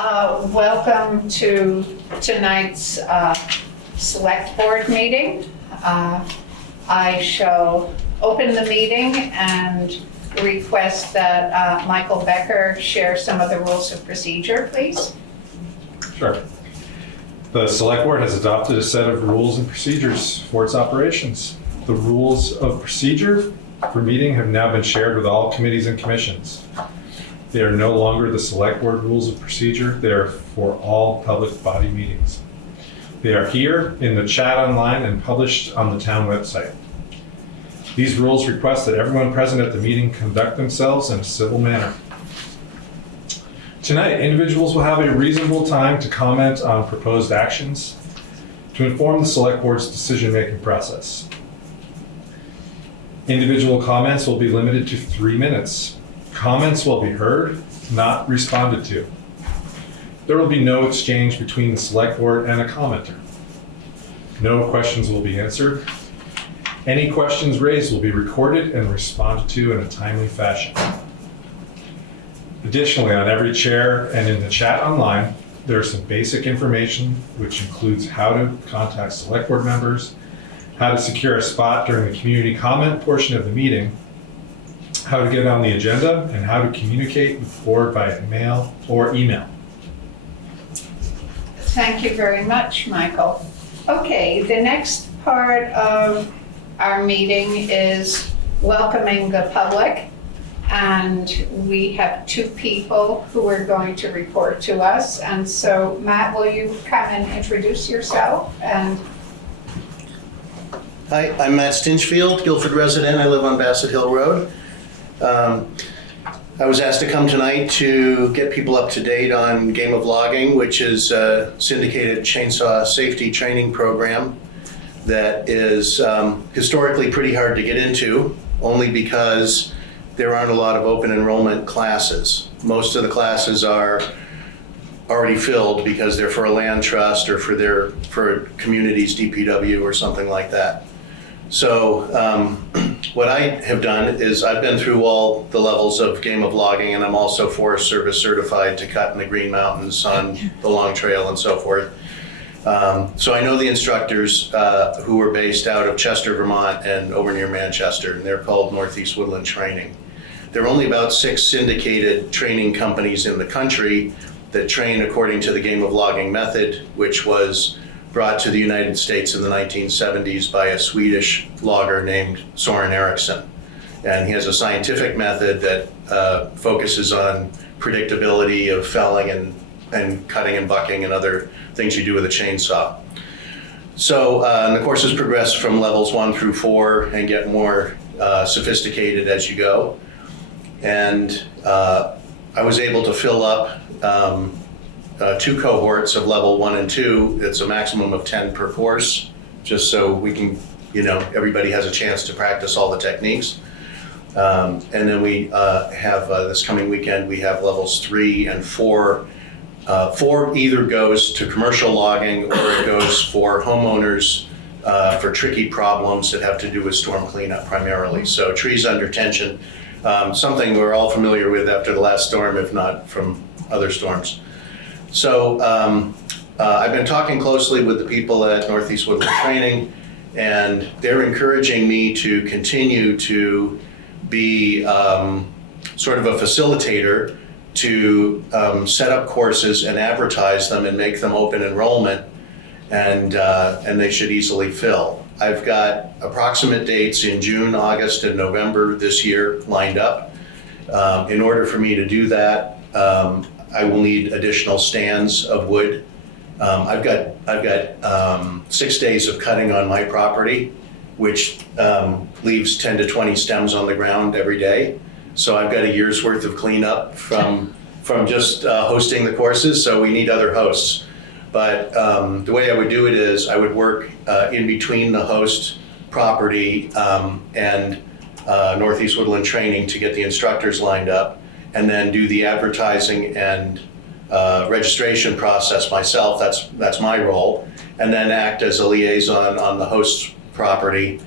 Welcome to tonight's Select Board meeting. I shall open the meeting and request that Michael Becker share some of the rules of procedure, please. Sure. The Select Board has adopted a set of rules and procedures for its operations. The rules of procedure for meeting have now been shared with all committees and commissions. They are no longer the Select Board rules of procedure. They are for all public body meetings. They are here in the chat online and published on the town website. These rules request that everyone present at the meeting conduct themselves in a civil manner. Tonight, individuals will have a reasonable time to comment on proposed actions to inform the Select Board's decision-making process. Individual comments will be limited to 3 minutes. Comments will be heard, not responded to. There will be no exchange between the Select Board and a commenter. No questions will be answered. Any questions raised will be recorded and responded to in a timely fashion. Additionally, on every chair and in the chat online, there is some basic information which includes how to contact Select Board members, how to secure a spot during the community comment portion of the meeting, how to get on the agenda, and how to communicate with the board by mail or email. Thank you very much, Michael. Okay, the next part of our meeting is welcoming the public. And we have 2 people who are going to report to us. And so, Matt, will you come and introduce yourself? And Hi, I'm Matt Stinchfield, Guilford resident. I live on Bassett Hill Road. I was asked to come tonight to get people up to date on Game of Logging, which is a syndicated chainsaw safety training program that is historically pretty hard to get into, only because there aren't a lot of open enrollment classes. Most of the classes are already filled because they're for a land trust or for a community's DPW or something like that. So what I have done is I've been through all the levels of Game of Logging, and I'm also Forest Service certified to cut in the Green Mountains on the Long Trail and so forth. So I know the instructors who are based out of Chester, Vermont and over near Manchester, and they're called Northeast Woodland Training. There are only about 6 syndicated training companies in the country that train according to the Game of Logging method, which was brought to the United States in the 1970s by a Swedish logger named Soren Eriksson. And he has a scientific method that focuses on predictability of felling and cutting and bucking and other things you do with a chainsaw. So and the courses progress from levels 1 through 4 and get more sophisticated as you go. And I was able to fill up 2 cohorts of level 1 and 2. It's a maximum of 10 per course, just so we can, everybody has a chance to practice all the techniques. And then we have this coming weekend, we have levels 3 and 4. 4 either goes to commercial logging or it goes for homeowners for tricky problems that have to do with storm cleanup primarily. So trees under tension, something we're all familiar with after the last storm, if not from other storms. So I've been talking closely with the people at Northeast Woodland Training, and they're encouraging me to continue to be sort of a facilitator to set up courses and advertise them and make them open enrollment, and they should easily fill. I've got approximate dates in June, August, and November this year lined up. In order for me to do that, I will need additional stands of wood. I've got 6 days of cutting on my property, which leaves 10 to 20 stems on the ground every day. So I've got a year's worth of cleanup from just hosting the courses, so we need other hosts. But the way I would do it is I would work in between the host property and Northeast Woodland Training to get the instructors lined up, and then do the advertising and registration process myself. That's my role, and then act as a liaison on the host property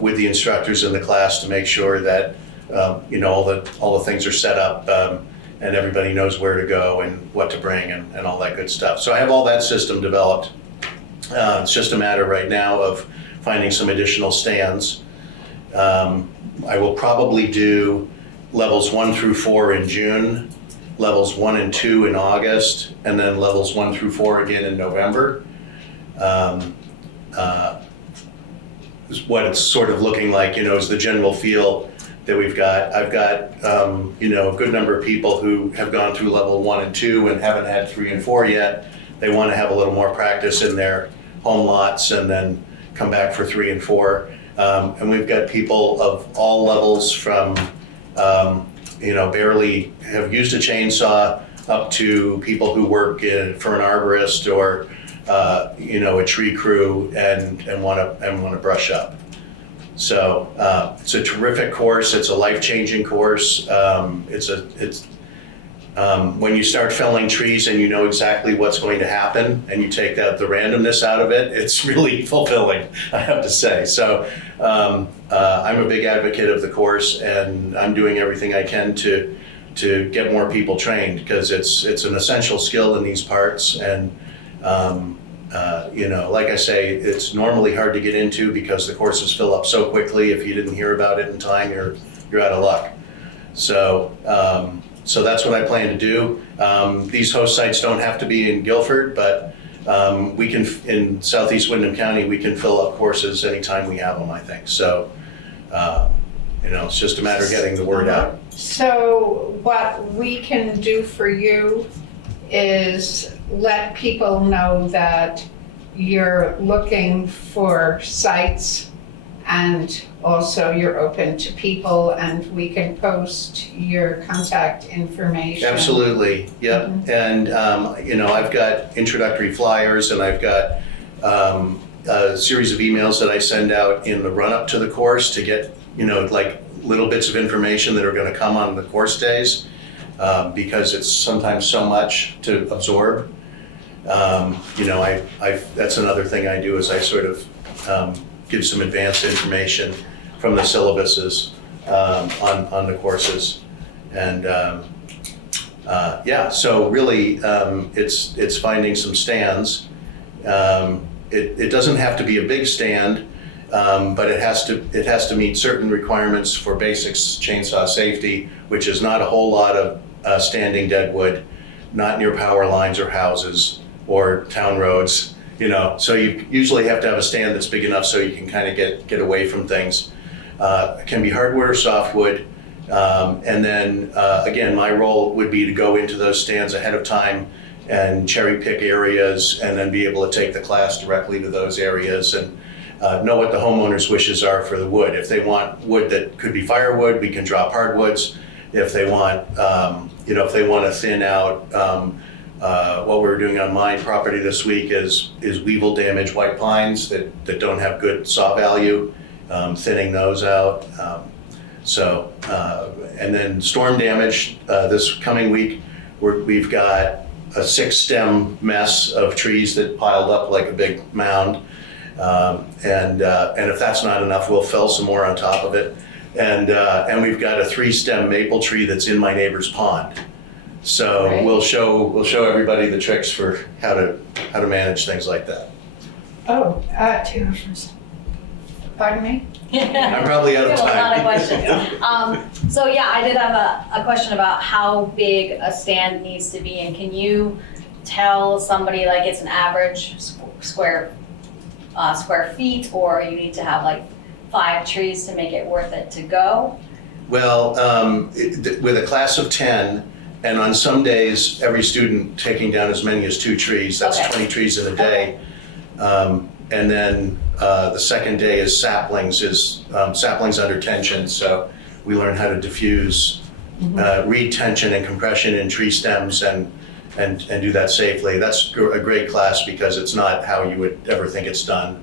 with the instructors in the class to make sure that all the things are set up and everybody knows where to go and what to bring and all that good stuff. So I have all that system developed. It's just a matter right now of finding some additional stands. I will probably do levels 1 through 4 in June, levels 1 and 2 in August, and then levels 1 through 4 again in November. Is what it's sort of looking like, is the general feel that we've got. I've got, a good number of people who have gone through level 1 and 2 and haven't had 3 and 4 yet. They want to have a little more practice in their home lots and then come back for 3 and 4. And we've got people of all levels from, barely have used a chainsaw up to people who work for an arborist or, a tree crew and want to brush up. So it's a terrific course. It's a life-changing course. When you start felling trees and you know exactly what's going to happen and you take the randomness out of it, it's really fulfilling, I have to say. So I'm a big advocate of the course, and I'm doing everything I can to get more people trained, because it's an essential skill in these parts. And like I say, it's normally hard to get into because the courses fill up so quickly. If you didn't hear about it in time, you're out of luck. So that's what I plan to do. These host sites don't have to be in Guilford, but we can, in Southeast Windham County, we can fill up courses anytime we have them, I think. So, it's just a matter of getting the word out. So what we can do for you is let people know that you're looking for sites, and also you're open to people, and we can post your contact information. Absolutely, yep. Mm-hmm. And, I've got introductory flyers, and I've got a series of emails that I send out in the run-up to the course to get, like little bits of information that are going to come on the course days, because it's sometimes so much to absorb. That's another thing I do, is I sort of give some advanced information from the syllabuses on the courses. And so really it's finding some stands. It doesn't have to be a big stand, but it has to meet certain requirements for basics chainsaw safety, which is not a whole lot of standing deadwood, not near power lines or houses or town roads. So you usually have to have a stand that's big enough so you can kind of get away from things. It can be hardwood or softwood. And then, again, my role would be to go into those stands ahead of time and cherry pick areas, and then be able to take the class directly to those areas and know what the homeowner's wishes are for the wood. If they want wood that could be firewood, we can drop hardwoods. If they want, if they want to thin out, what we're doing on my property this week is weevil damaged white pines that don't have good saw value, thinning those out. And then storm damage, this coming week, we've got a 6-stem mess of trees that piled up like a big mound. And if that's not enough, we'll fell some more on top of it. And we've got a 3-stem maple tree that's in my neighbor's pond. So right. we'll show everybody the tricks for how to manage things like that. Oh, pardon me? I'm probably out of time. A lot of questions. So yeah, I did have a question about how big a stand needs to be, and can you tell somebody like it's an average square feet, or you need to have like 5 trees to make it worth it to go? Well, with a class of 10, and on some days, every student taking down as many as 2 trees, that's Okay. 20 trees in a day. And then the second day is saplings under tension. So we learn how to diffuse, read tension and compression in tree stems and do that safely. That's a great class because it's not how you would ever think it's done.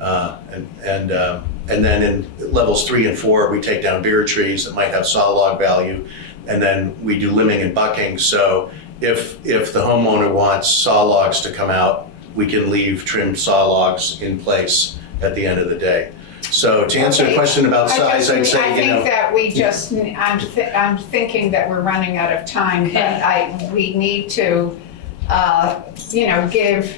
And then in levels 3 and 4, we take down bigger trees that might have saw log value, and then we do limbing and bucking. So if the homeowner wants saw logs to come out, we can leave trimmed saw logs in place at the end of the day. So to answer a question about size, I'd I say, you know. think that we just, I'm thinking that we're running out of time, but we need to, give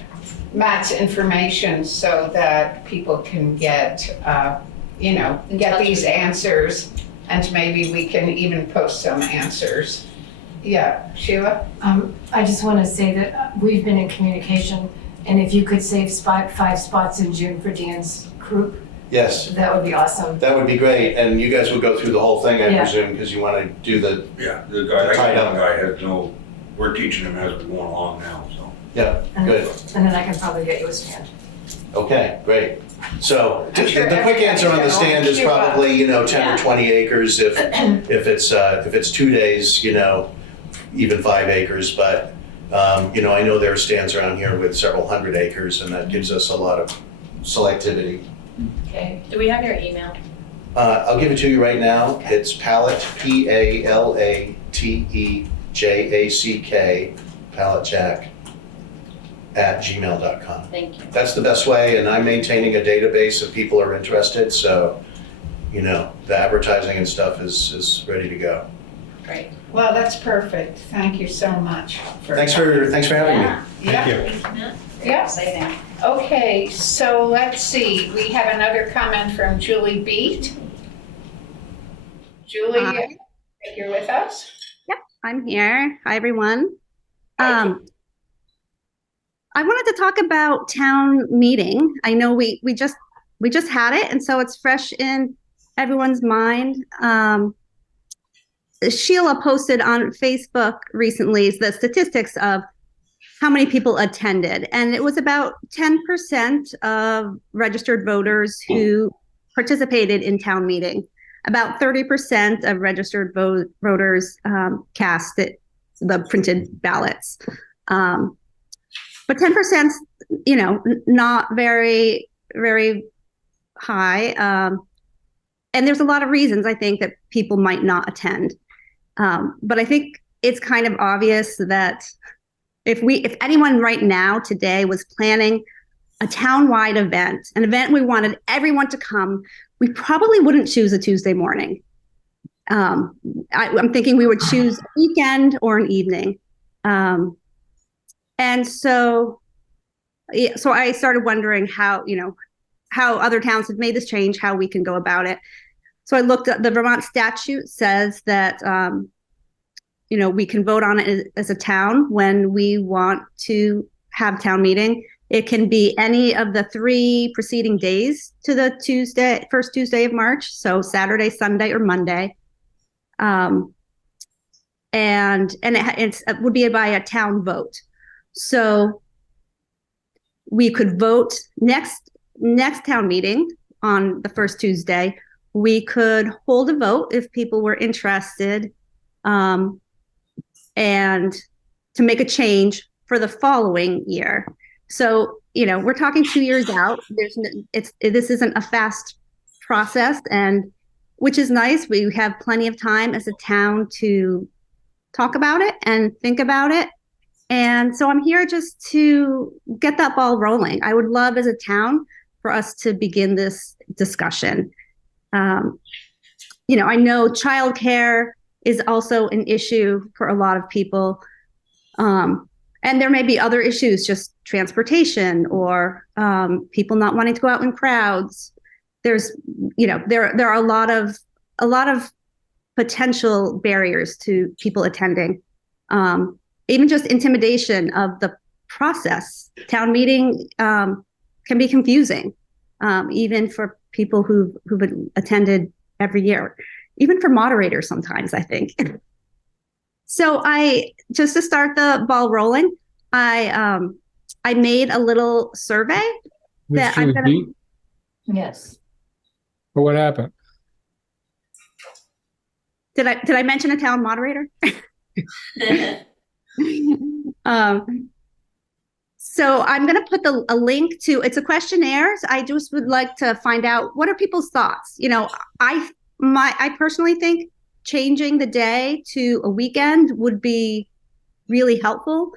Matt's information so that people can get, get these answers, and maybe we can even post some answers. Yeah, Sheila? I just want to say that we've been in communication, and if you could save 5 spots in June for Dan's group, Yes, that would be awesome. that would be great. And you guys would go through the whole thing, I Yeah. presume, because you want to do the, Yeah, the guy, Tied up. that guy has no, we're teaching him as we're going along now, so. yeah, And- good. And then I can probably get you a stand. Okay, great. So I'm sure the quick answer on the everybody's stand is gonna queue up. probably, 10 Yeah. or 20 acres if it's 2 days, even 5 acres. But, I know there are stands around here with several hundred acres, and that gives us a lot of selectivity. Okay. Do we have your email? I'll give it to you right now. It's Pallet, PALATEJACK, Pallet Jack, @gmail.com. Thank you. That's the best way, and I'm maintaining a database if people are interested, so, the advertising and stuff is ready to go. Great. Well, that's perfect. Thank you so much. Thanks for having me. Yeah. Yeah. you. Thanks, Matt. Yeah. Exciting. Okay, so let's see. We have another comment from Julie Beat. Julie, Hi. I think you're with us? I'm here. Hi, everyone. Hi, I wanted to talk about town meeting. I know we just had it, and so it's fresh in everyone's mind. Sheila posted on Facebook recently the statistics of how many people attended, and it was about 10% of registered voters who participated in town meeting. About 30% of registered voters cast the printed ballots. But 10%, not very, very high. And there's a lot of reasons I think that people might not attend. But I think it's kind of obvious that if anyone right now today was planning a town-wide event, an event we wanted everyone to come, we probably wouldn't choose a Tuesday morning. I'm thinking we would choose a weekend or an evening. And so I started wondering how other towns have made this change, how we can go about it. So I looked at the Vermont statute says that, we can vote on it as a town when we want to have town meeting. It can be any of the 3 preceding days to the first Tuesday of March. So Saturday, Sunday, or Monday. And it would be by a town vote. So we could vote next town meeting on the first Tuesday. We could hold a vote if people were interested, and to make a change for the following year. So, we're talking 2 years out. This isn't a fast process, and which is nice. We have plenty of time as a town to talk about it and think about it. And so I'm here just to get that ball rolling. I would love as a town for us to begin this discussion. I know childcare is also an issue for a lot of people. And there may be other issues, just transportation or people not wanting to go out in crowds. There's, there are a lot of potential barriers to people attending. Even just intimidation of the process. Town meeting can be confusing, even for people who've attended every year, even for moderators sometimes, I think. So just to start the ball rolling, I made a little survey that I'm gonna. Yes. But what happened? Did I mention a town moderator? So I'm going to put a link to, it's a questionnaire. So I just would like to find out, what are people's thoughts? I personally think changing the day to a weekend would be really helpful,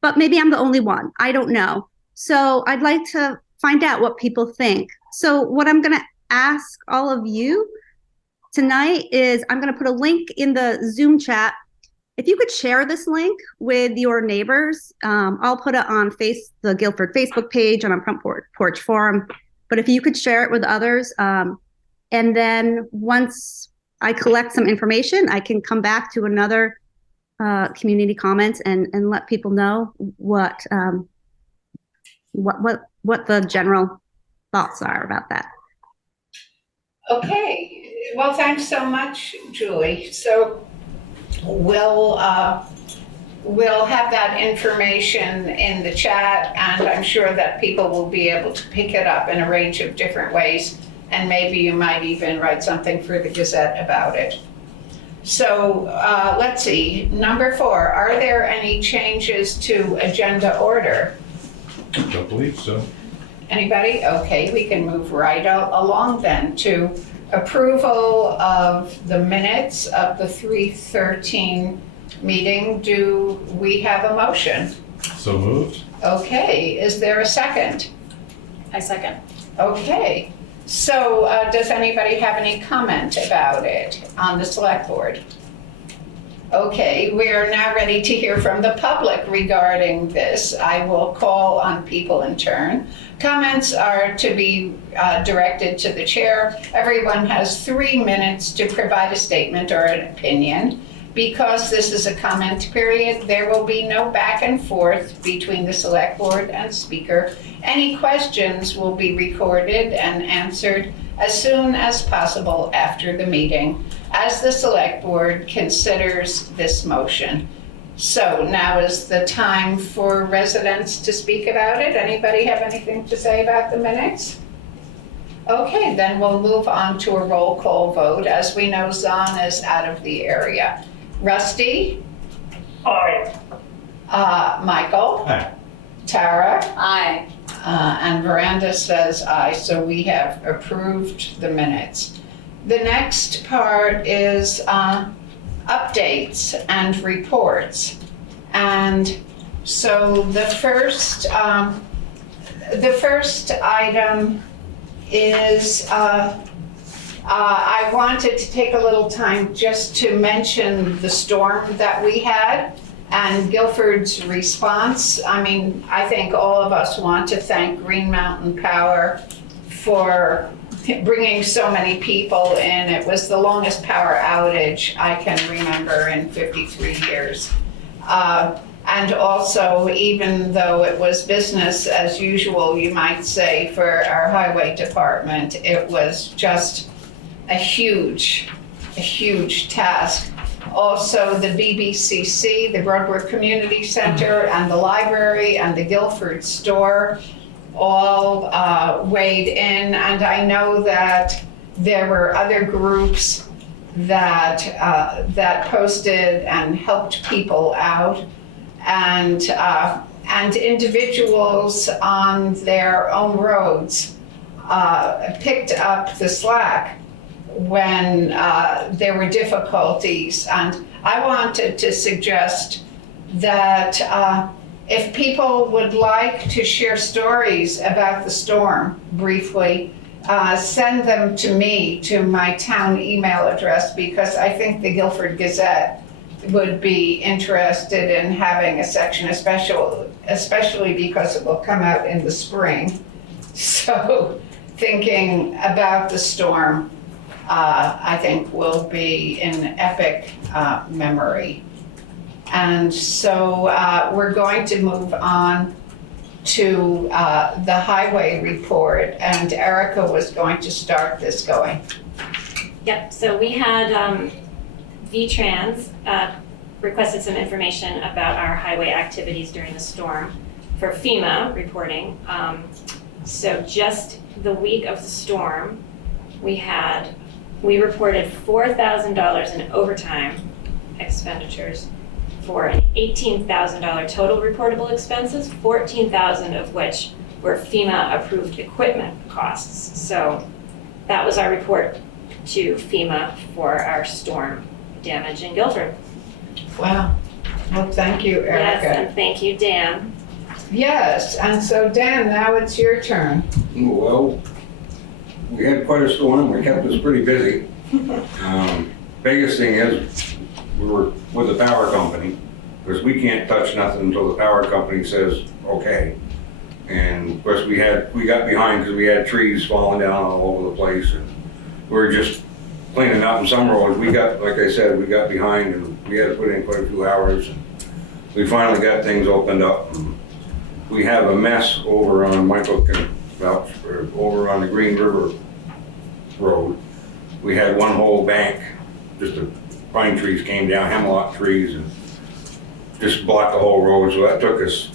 but maybe I'm the only one. I don't know. So I'd like to find out what people think. So what I'm going to ask all of you tonight is I'm going to put a link in the Zoom chat. If you could share this link with your neighbors, I'll put it on the Guilford Facebook page and on Front Porch Forum. But if you could share it with others, and then once I collect some information, I can come back to another community comment and let people know what the general thoughts are about that. Okay, well, thanks so much, Julie. So we'll have that information in the chat, and I'm sure that people will be able to pick it up in a range of different ways, and maybe you might even write something for the Gazette about it. So let's see, number 4, are there any changes to agenda order? Don't believe so. Anybody? Okay, we can move right along then to approval of the minutes of the 3/13 meeting. Do we have a motion? So moved. Okay, is there a second? I second. Okay, so does anybody have any comment about it on the select board? Okay, we are now ready to hear from the public regarding this. I will call on people in turn. Comments are to be directed to the chair. Everyone has 3 minutes to provide a statement or an opinion. Because this is a comment period, there will be no back and forth between the select board and speaker. Any questions will be recorded and answered as soon as possible after the meeting, as the select board considers this motion. So now is the time for residents to speak about it. Anybody have anything to say about the minutes? Okay, then we'll move on to a roll call vote. As we know, Zahn is out of the area. Rusty? Aye. Michael? Aye. Tara? Aye. And Veranda says aye, so we have approved the minutes. The next part is updates and reports. And so the first item is I wanted to take a little time just to mention the storm that we had and Guilford's response. I mean, I think all of us want to thank Green Mountain Power for bringing so many people in. It was the longest power outage I can remember in 53 years. And also, even though it was business as usual, you might say, for our highway department, it was just a huge task. Also, the BBCC, the Broadwood Community Center, and the library, and the Guilford store all weighed in. And I know that there were other groups that posted and helped people out, and individuals on their own roads picked up the slack when there were difficulties. And I wanted to suggest that if people would like to share stories about the storm briefly, send them to me, to my town email address, because I think the Guilford Gazette would be interested in having a section, especially because it will come out in the spring. So thinking about the storm, I think will be an epic memory. And so we're going to move on to the highway report, and Erika was going to start this going. Yep, so we had VTRANS requested some information about our highway activities during the storm for FEMA reporting. So just the week of the storm, we reported $4,000 in overtime expenditures for an $18,000 total reportable expenses, $14,000 of which were FEMA approved equipment costs. So that was our report to FEMA for our storm damage in Guilford. Wow. Well, thank you, Erika. Yes, and thank you, Dan. Yes, and so Dan, now it's your turn. Well, we had quite a storm, it kept us pretty busy. Biggest thing is, we were with the power company, because we can't touch nothing until the power company says, okay. And of course, we got behind because we had trees falling down all over the place, and we were just cleaning up in some roads. Like I said, we got behind, and we had to put in quite a few hours. And we finally got things opened up. And we have a mess over on Michael can vouch for, over on the Green River Road. We had one whole bank, just the pine trees came down, hemlock trees, and just blocked the whole road. So that took us.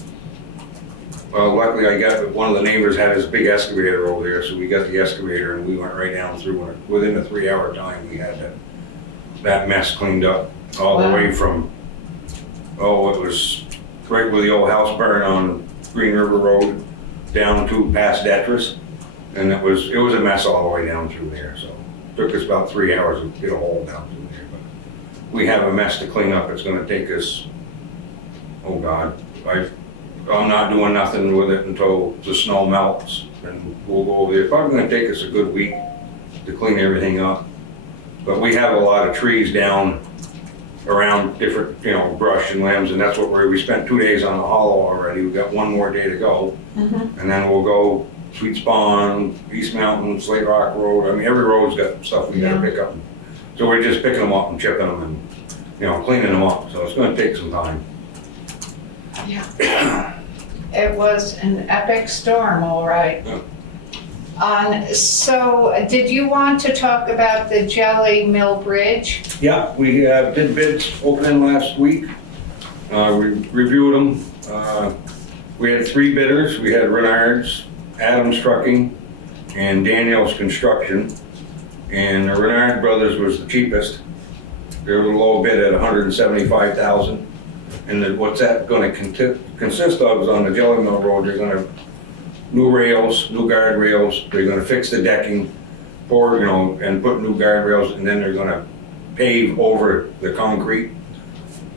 Well, luckily one of the neighbors had his big excavator over there, so we got the excavator and we went right down through it. Within a 3-hour time, we had that mess cleaned up all the way from, it was right where the old house burned on Green River Road down to past Detris. And it was a mess all the way down through there. So it took us about 3 hours to get a hole down through there. But we have a mess to clean up. It's gonna take us, oh God, I'm not doing nothing with it until the snow melts, and we'll go over there. It's probably gonna take us a good week to clean everything up. But we have a lot of trees down around different, brush and limbs, and that's what we spent 2 days on the hollow already. We've got one more day to go. And then we'll go Sweet Spawn, East Mountain, Slate Rock Road. I mean, every road's got stuff we gotta pick up. So we're just picking them up and chipping them and, cleaning them up. So it's gonna take some time. Yeah. It was an epic storm, all right. So did you want to talk about the Jelly Mill Bridge? Yeah, we did bids opening last week. We reviewed them. We had 3 bidders. We had Renard's, Adams Trucking, and Daniel's Construction. And the Renard Brothers was the cheapest. They were the low bid at $175,000. And what's that going to consist of is on the Jelly Mill Road, they're going to new rails, new guardrails. They're going to fix the decking, and put new guardrails, and then they're going to pave over the concrete.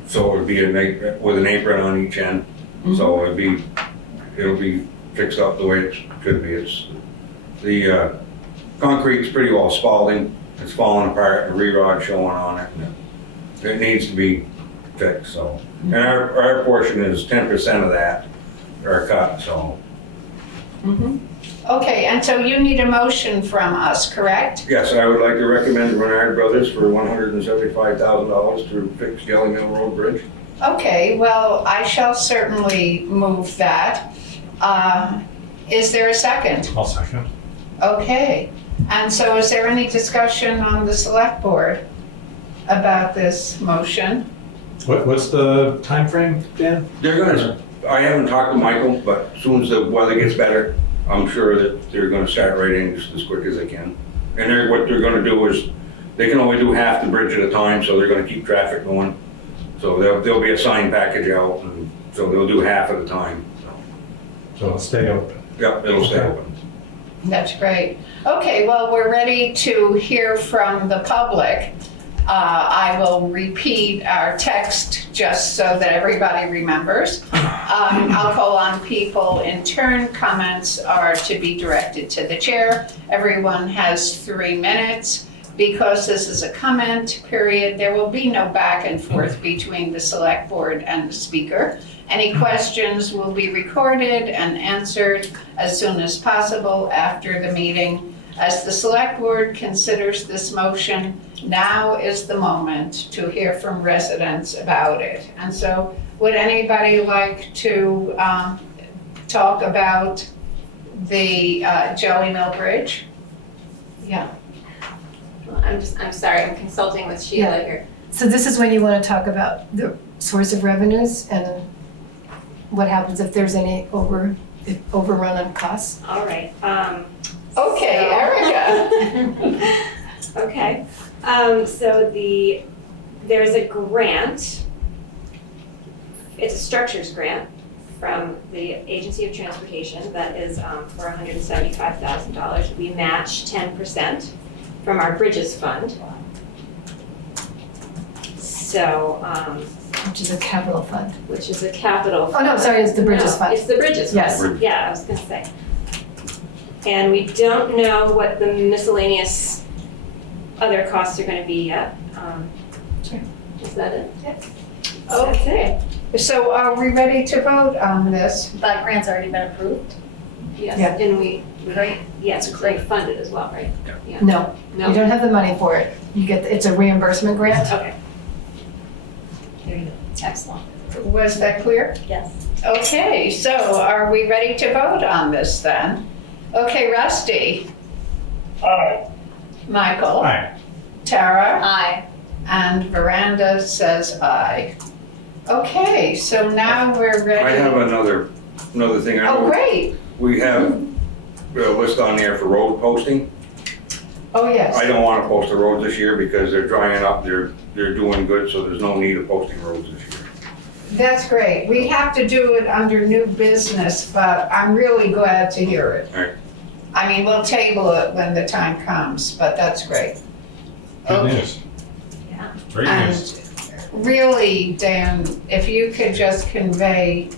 So it would be with an apron on each end. So it'll be fixed up the way it should be. It's the concrete's pretty well spalling. It's falling apart, and re-rod showing on it. And it needs to be fixed. So, and our portion is 10% of that, our cut. So. Okay, and so you need a motion from us, correct? Yes, I would like to recommend Renard Brothers for $175,000 to fix Jelly Mill Road Bridge. Okay, well, I shall certainly move that. Is there a second? I'll second. Okay, and so is there any discussion on the select board about this motion? What's the time frame, Dan? I haven't talked to Michael, but as soon as the weather gets better, I'm sure that they're gonna start right in just as quick as they can. And what they're gonna do is, they can only do half the bridge at a time, so they're gonna keep traffic going. So there'll be a sign package out, and so they'll do half at a time. So it'll stay open. Yep, it'll stay open. That's great. Okay, well, we're ready to hear from the public. I will repeat our text just so that everybody remembers. I'll call on people in turn. Comments are to be directed to the chair. Everyone has 3 minutes. Because this is a comment period, there will be no back and forth between the select board and the speaker. Any questions will be recorded and answered as soon as possible after the meeting. As the select board considers this motion, now is the moment to hear from residents about it. And so would anybody like to talk about the Jelly Mill Bridge? Yeah. I'm sorry, I'm consulting with Sheila here. So this is when you want to talk about the source of revenues and what happens if there's any overrun on costs? All right. Okay, Erika. Okay. So there's a grant. It's a structures grant from the Agency of Transportation that is for $175,000. We match 10% from our Bridges Fund. So, Which is a capital fund. which is a capital. Oh, no, sorry, it's the Bridges No, Fund. It's the Bridges Fund. Yes. Yeah, I was gonna say. And we don't know what the miscellaneous other costs are gonna be yet. Sure. Is that it? Okay, so are we ready to vote on this? That grant's already been approved? Yes, Yeah. and yes, it's great funded as well, right? Yeah. No, No? you don't have the money for it. You get, it's a reimbursement grant. Okay. There you go. Excellent, Was that clear? yes. Okay, so are we ready to vote on this then? Okay, Rusty? Aye. Michael? Aye. Tara? Aye. And Veranda says aye. Okay, so now we're ready. I have another thing. I Oh, know great. we have a list on there for road posting. Oh, yes. I don't want to post the roads this year because they're drying up, they're doing good, so there's no need of posting roads this year. That's great. We have to do it under new business, but I'm really glad to hear it. All right. I mean, we'll table it when the time comes, but that's great. Good Okay. news. Yeah. Great news. And really, Dan, if you could just convey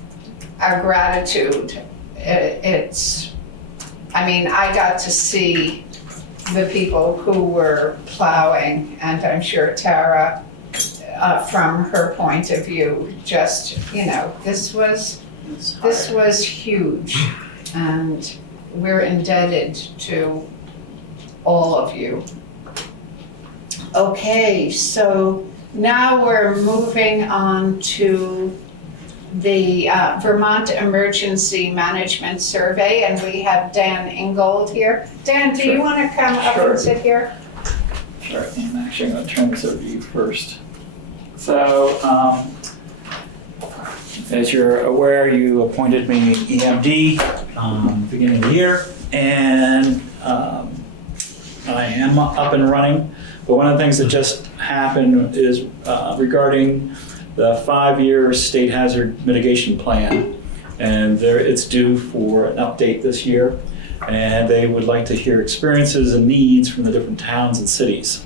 our gratitude, it's, I mean, I got to see the people who were plowing, and I'm sure Tara, from her point of view, just, you know, this was huge, and we're indebted to all of you. Okay, so now we're moving on to the Vermont Emergency Management Survey, and we have Dan Ingold here. Dan, do you want to come up Sure. and sit here? Sure, I'm actually going to turn this over to you first. So, as you're aware, you appointed me EMD beginning of the year, and I am up and running. But one of the things that just happened is regarding the 5-year state hazard mitigation plan. And it's due for an update this year. And they would like to hear experiences and needs from the different towns and cities.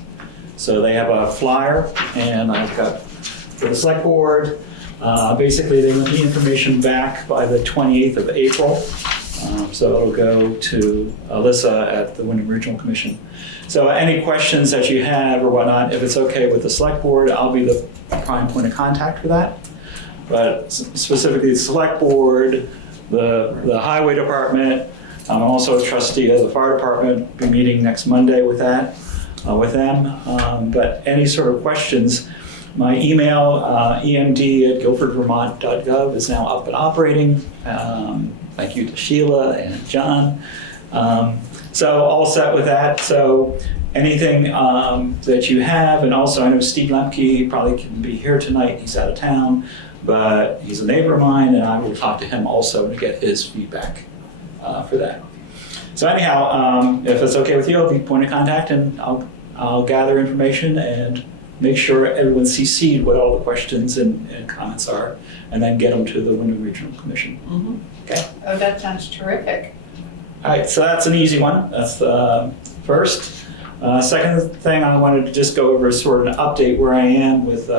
So they have a flyer, and I've got for the select board. Basically, they want the information back by the 28th of April. So it'll go to Alyssa at the Wyndham Regional Commission. So any questions that you have or whatnot, if it's okay with the select board, I'll be the prime point of contact for that. But specifically the select board, the highway department, I'm also a trustee of the fire department, be meeting next Monday with that, with them. But any sort of questions, my email, emd@guilfordvermont.gov is now up and operating. Thank you to Sheila and John. So all set with that. So anything that you have, and also I know Steve Lemke, he probably can be here tonight, he's out of town, but he's a neighbor of mine, and I will talk to him also to get his feedback for that. So anyhow, if it's okay with you, I'll be point of contact, and I'll gather information and make sure everyone's CC'd what all the questions and comments are, and then get them to the Wyndham Regional Commission. Mhm. Okay. Oh, that sounds terrific. All right, so that's an easy one. That's the first. Second thing I wanted to just go over is sort of an update where I am with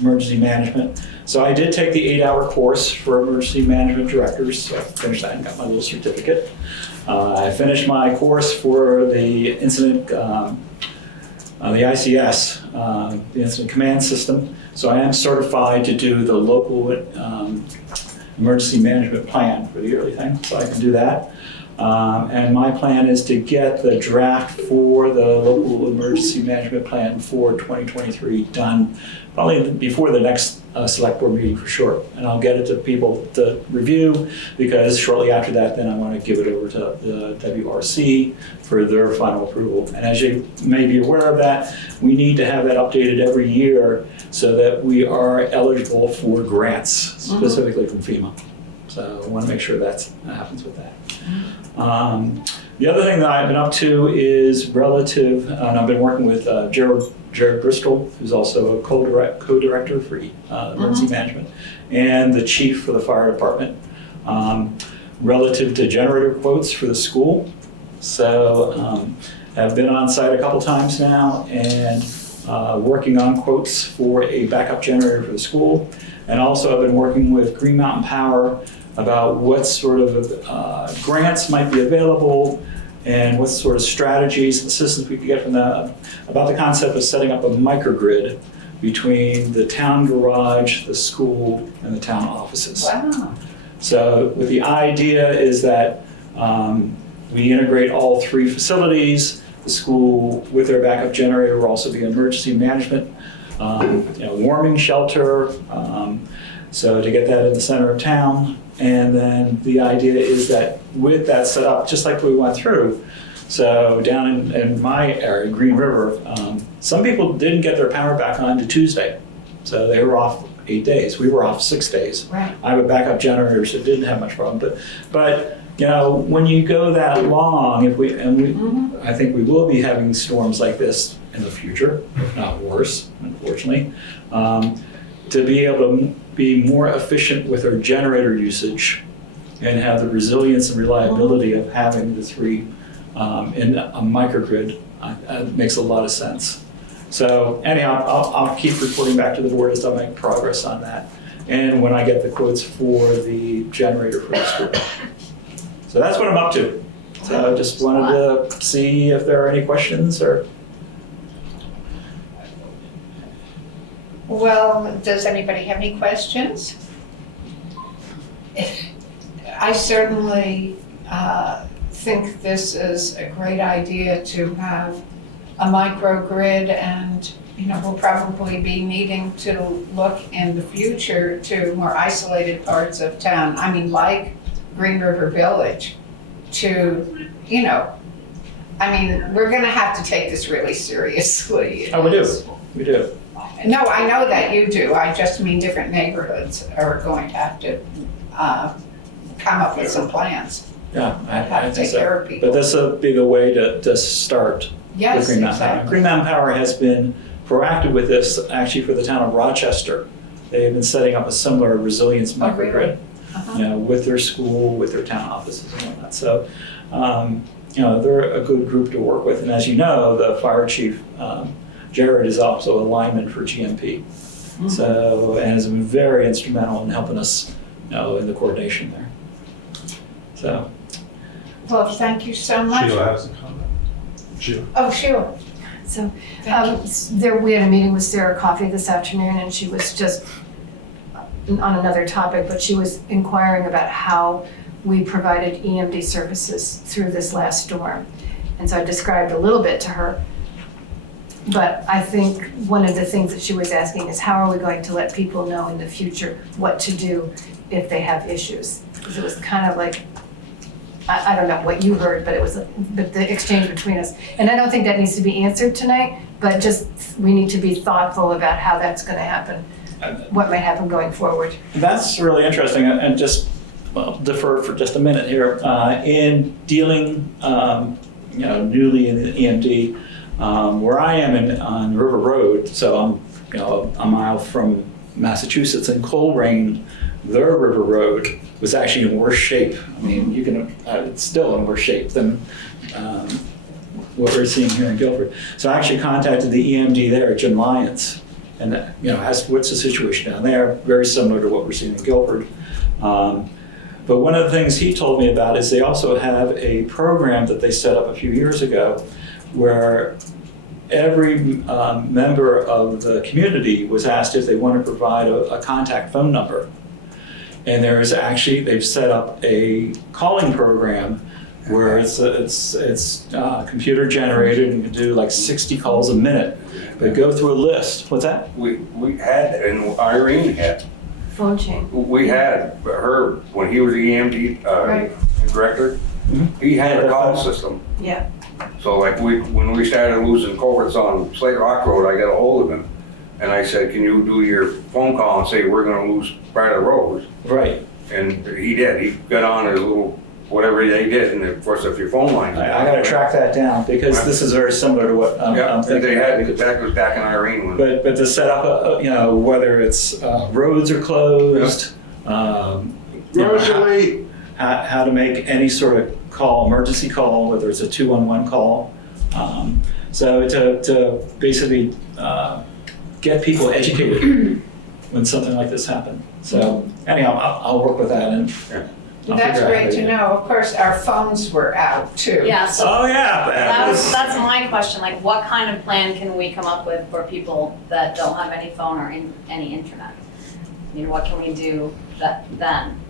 emergency management. So I did take the 8-hour course for emergency management directors. So I finished that and got my little certificate. I finished my course for the incident, the ICS, the incident command system. So I am certified to do the local emergency management plan for the yearly thing. So I can do that. And my plan is to get the draft for the local emergency management plan for 2023 done probably before the next select board meeting for sure. And I'll get it to people to review, because shortly after that, then I want to give it over to the WRC for their final approval. And as you may be aware of that, we need to have that updated every year so that we are eligible for grants, specifically from FEMA. So I want to make sure that happens with that. The other thing that I've been up to is relative, and I've been working with Jared Bristol, who's also a co-director for emergency management, and the chief for the fire department, relative to generator quotes for the school. So I've been on site a couple times now and working on quotes for a backup generator for the school. And also I've been working with Green Mountain Power about what sort of grants might be available and what sort of strategies and systems we could get from that, about the concept of setting up a microgrid between the town garage, the school, and the town offices. Wow. So with the idea is that we integrate all three facilities. The school with their backup generator will also be emergency management, warming shelter, so to get that in the center of town. And then the idea is that with that set up, just like we went through, so down in my area, Green River, some people didn't get their power back on to Tuesday. So they were off 8 days. We were off 6 days. Right. I have a backup generator, so it didn't have much problem. But when you go that long, I think we will be having storms like this in the future, if not worse, unfortunately, to be able to be more efficient with our generator usage and have the resilience and reliability of having the three in a microgrid makes a lot of sense. So anyhow, I'll keep reporting back to the board as I make progress on that, and when I get the quotes for the generator for the school. So that's what I'm up to. So I just wanted to see if there are any questions or. Well, does anybody have any questions? I certainly think this is a great idea to have a microgrid, and we'll probably be needing to look in the future to more isolated parts of town. I mean, like Green River Village, to, we're gonna have to take this really seriously. Oh, we do. No, I know that you do. I just mean different neighborhoods are going to have to come up with some plans. Yeah, How to I think take care of so. people. But this will be the way to start Yes, with Green Mountain Power. exactly. Green Mountain Power has been proactive with this actually for the town of Rochester. They've been setting up a similar resilience Oh, really? microgrid, Uh-huh. with their school, with their town offices and whatnot. So, they're a good group to work with. And as you know, the fire chief, Jared, is also a lineman for GMP. So, and has been very instrumental in helping us, in the coordination there. So, Well, thank you so much. Sheila has a comment. Sheila. Oh, Sheila. So, we had a meeting with Sarah Coffey this afternoon, and she was just on another topic, but she was inquiring about how we provided EMD services through this last storm. And so I described a little bit to her. But I think one of the things that she was asking is how are we going to let people know in the future what to do if they have issues? Because it was kind of like, I don't know what you heard, but but the exchange between us. And I don't think that needs to be answered tonight, but just we need to be thoughtful about how that's going to happen, what might happen going forward. that's really interesting, and just defer for just a minute here. In dealing, newly in the EMD, where I am on River Road, so I'm, a mile from Massachusetts, and Coleraine, their River Road was actually in worse shape. I mean, it's still in worse shape than what we're seeing here in Guilford. So I actually contacted the EMD there, Jim Lyons, and asked what's the situation down there, very similar to what we're seeing in Guilford. But one of the things he told me about is they also have a program that they set up a few years ago where every member of the community was asked if they want to provide a contact phone number. And they've set up a calling program where it's computer generated and you can do like 60 calls a minute, but go through a list. What's that? We had, and Irene had, Phone chain. we had her, when he was the EMD Right. director, he had a call system. Yeah. So like when we started losing culverts on Slate Rock Road, I got a hold of him and I said, can you do your phone call and say, we're gonna lose part of the road? Right. And he did. He got on his little, whatever they did, and of course if your phone line. I got to track that down because this is very similar to what Yeah, I'm thinking. they had, that was back in Irene when. But to set up, whether it's roads are closed, how to make any sort of call, emergency call, whether it's a 211 call. So to basically get people educated when something like this happened. So anyhow, I'll work with that and I'll That's figure out how great to do it. know. Of course, our phones were out too. Yeah, so Oh, yeah. that's my question, like what kind of plan can we come up with for people that don't have any phone or any internet? I mean, what can we do then?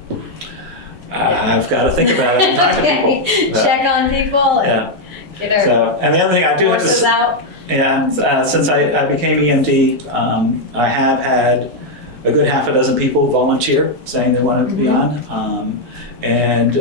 I've got to think about it and talk to people. Check on people and Yeah. get our So, and the other thing I do have to forces out. Yeah, since I became EMD, I have had a good half a dozen people volunteer saying they wanted to be on. And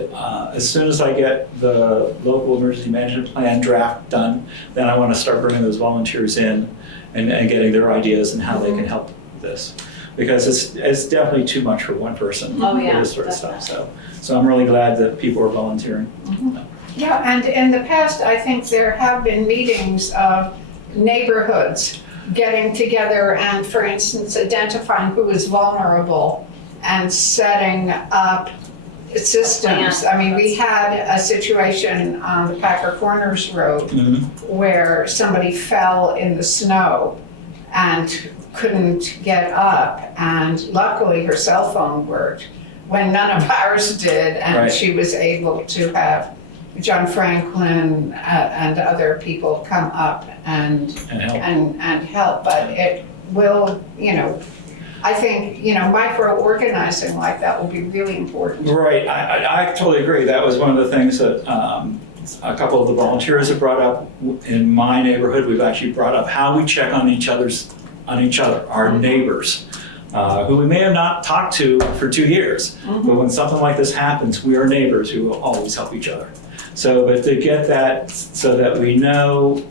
as soon as I get the local emergency management plan draft done, then I want to start bringing those volunteers in and getting their ideas and how they can help this. Because it's definitely too much for one person Oh, for yeah, this sort of stuff. So I'm really glad that people are volunteering. Yeah, and in the past, I think there have been meetings of neighborhoods getting together and, for instance, identifying who is vulnerable and setting up systems. I mean, we had a situation on the Packer Corners Road where somebody fell in the snow and couldn't get up, and luckily her cell phone worked when none of ours did, and Right. she was able to have John Franklin and other people come up and help. But it will, I think, micro-organizing like that will be really important. Right, I totally agree. That was one of the things that a couple of the volunteers have brought up in my neighborhood. We've actually brought up how we check on each other, our neighbors, who we may have not talked to for 2 years. But when something like this happens, we are neighbors who will always help each other. So, but to get that so that we know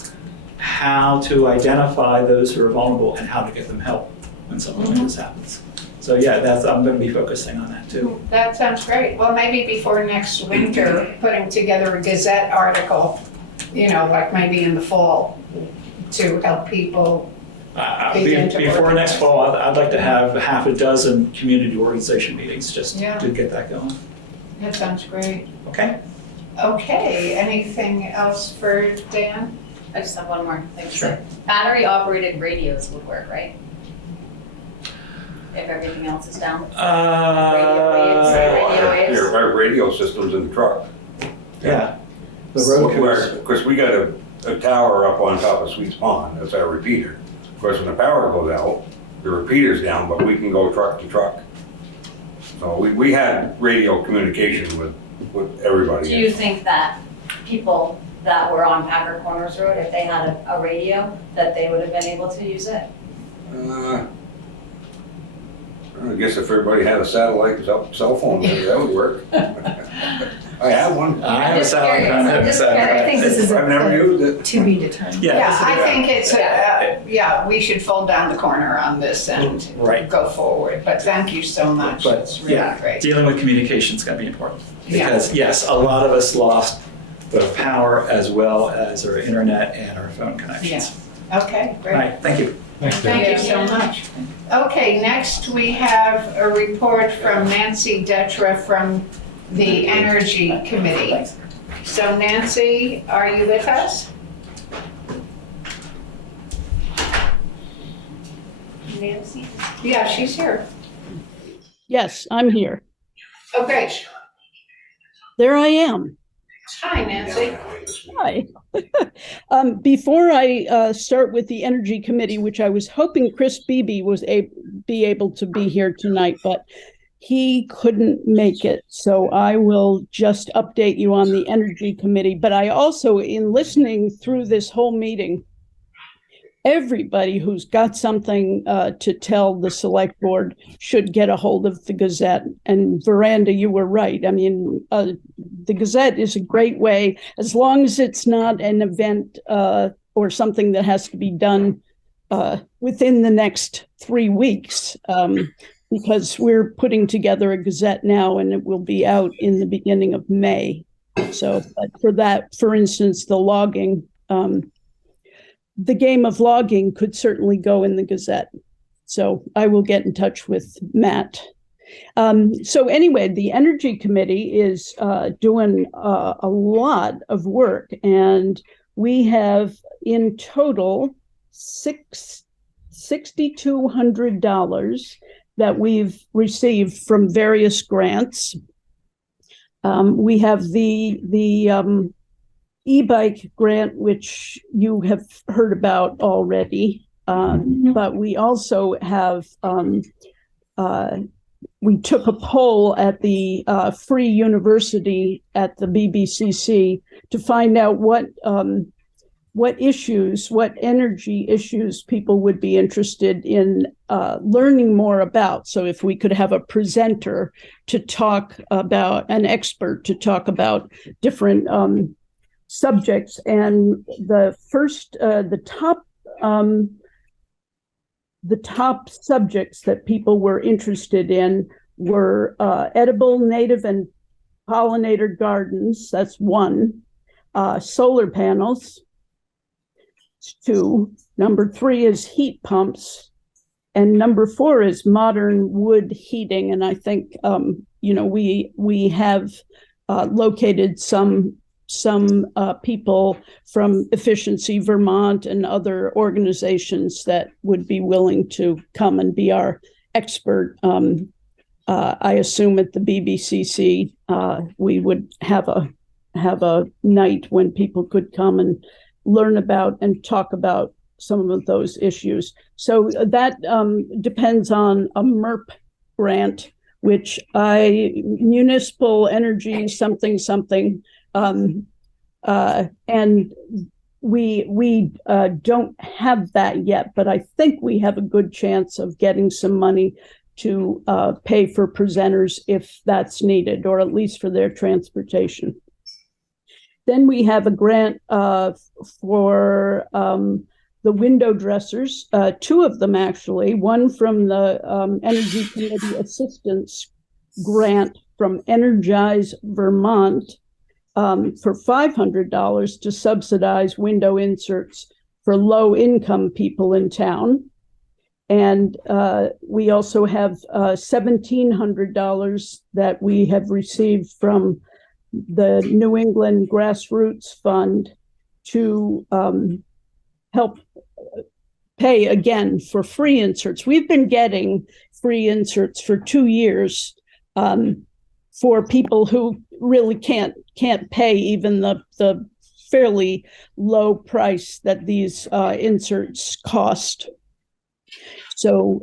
how to identify those who are vulnerable and how to get them help when something like this happens. So yeah, I'm going to be focusing on that too. That sounds great. Well, maybe before next winter, putting together a Gazette article, like maybe in the fall, to help people. Before next fall, I'd like to have half a dozen community organization meetings just Yeah. to get that going. That sounds great. Okay. Okay, anything else for Dan? I just have one more thing to Sure. say. Battery operated radios would work, right? If everything else is down. Radio waves. Our radio system's in the truck. Yeah. The road crews. Of course, we got a tower up on top of Sweets Pond, that's our repeater. Of course, when the power goes out, the repeater's down, but we can go truck to truck. So we had radio communication with everybody. Do you think that people that were on Packer Corners Road, if they had a radio, that they would have been able to use it? I guess if everybody had a satellite cell phone, maybe that would work. I have one. I have a satellite. I'm just curious. I think this is I've never used it. to be determined. Yeah, I think it's, we should fold down the corner on this and Right. go forward. But thank you so much. But It's really yeah, great. dealing with communication is going to be important. Yeah. Because yes, a lot of us lost the power as well as our internet and our phone connections. Okay, All great. right, thank you. Thanks, Dan. Thank you so much. Okay, next we have a report from Nancy Detra from the Energy Committee. So Nancy, are you with us? Nancy? Yeah, she's here. Yes, I'm here. Oh, great. There I am. Hi, Nancy. Hi. Before I start with the Energy Committee, which I was hoping Chris Beebe was be able to be here tonight, but he couldn't make it. So I will just update you on the Energy Committee. But I also, in listening through this whole meeting, everybody who's got something to tell the select board should get a hold of the Gazette. And Veranda, you were right. I mean, the Gazette is a great way, as long as it's not an event or something that has to be done within the next 3 weeks, because we're putting together a Gazette now and it will be out in the beginning of May. So but for that, for instance, the logging, the game of logging could certainly go in the Gazette. So I will get in touch with Matt. So anyway, the Energy Committee is doing a lot of work, and we have in total $6,200 that we've received from various grants. We have the e-bike grant, which you have heard about already, but we also have, we took a poll at the Free University at the BBCC to find out what energy issues people would be interested in learning more about. So if we could have a presenter to talk about, an expert to talk about different subjects. And the top subjects that people were interested in were edible, native, and pollinator gardens. That's one. Solar panels. 2. Number 3 is heat pumps. And number 4 is modern wood heating. And I think, we have located some people from Efficiency Vermont and other organizations that would be willing to come and be our expert. I assume at the BBCC, we would have a night when people could come and learn about and talk about some of those issues. So that depends on a MERP grant, which municipal energy something. And we don't have that yet, but I think we have a good chance of getting some money to pay for presenters if that's needed, or at least for their transportation. Then we have a grant for the window dressers, 2 of them actually, one from the Energy Committee Assistance Grant from Algiers, Vermont, for $500 to subsidize window inserts for low-income people in town. And we also have $1,700 that we have received from the New England Grassroots Fund to help pay again for free inserts. We've been getting free inserts for 2 years for people who really can't pay even the fairly low price that these inserts cost. So